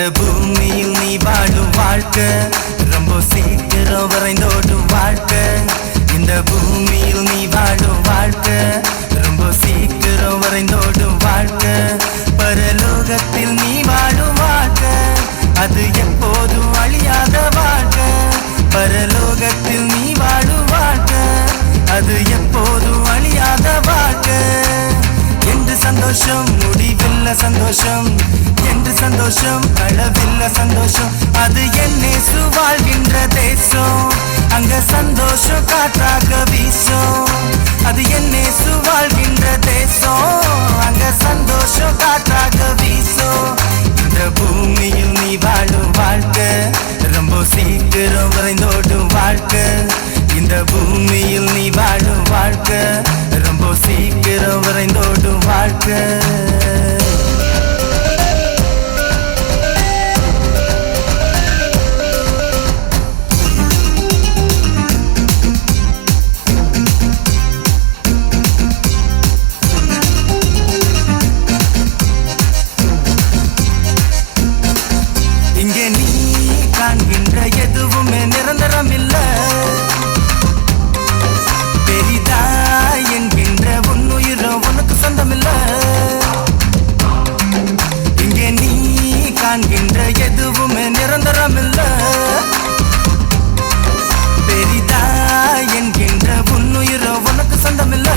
இந்த பூமியில் நீ வாழும் வாழ்க்கை ரொம்ப சீக்கிரம் வரைந்தோடும் வாழ்க்கை. இந்த பூமியில் நீ வாழும் வாழ்க்கை ரொம்ப சீக்கிரம் வரைந்தோடும் வாழ்க்கை. பரலோகத்தில் நீ வாழும் வாழ்க்கை அது எப்போதும் அழியாத வாழ்க்கை. பரலோகத்தில் நீ வாழும் வாழ்க்கை அது எப்போதும் அழியாத வாழ்க்கை. என்று சந்தோஷம் முடிவில்ல சந்தோஷம், என்று சந்தோஷம் அளவில்ல சந்தோஷம். அது என்னேசு வாழ்கின்ற தேசம், அங்க சந்தோஷம் காற்றாக வீசும். அது என்னேசு வாழ்கின்ற தேசம், அங்க சந்தோஷம் காற்றாக வீசும். இந்த பூமியில் நீ வாழும் வாழ்க்கை ரொம்ப சீக்கிரம் வரைந்தோடும் வாழ்க்கை. இந்த பூமியில் நீ வாழும் வாழ்க்கை ரொம்ப சீக்கிரம் வரைந்தோடும் வாழ்க்கை. இங்கே நீ காண்கின்ற எதுவுமே நிரந்தரம் இல்ல. பெரிதா என்கின்ற உன்னுயிரோ உனக்கு சொந்தம் இல்ல. இங்கே நீ காண்கின்ற எதுவுமே நிரந்தரம் இல்ல. பெரிதா என்கின்ற உன்னுயிரோ உனக்கு சொந்தம் இல்ல.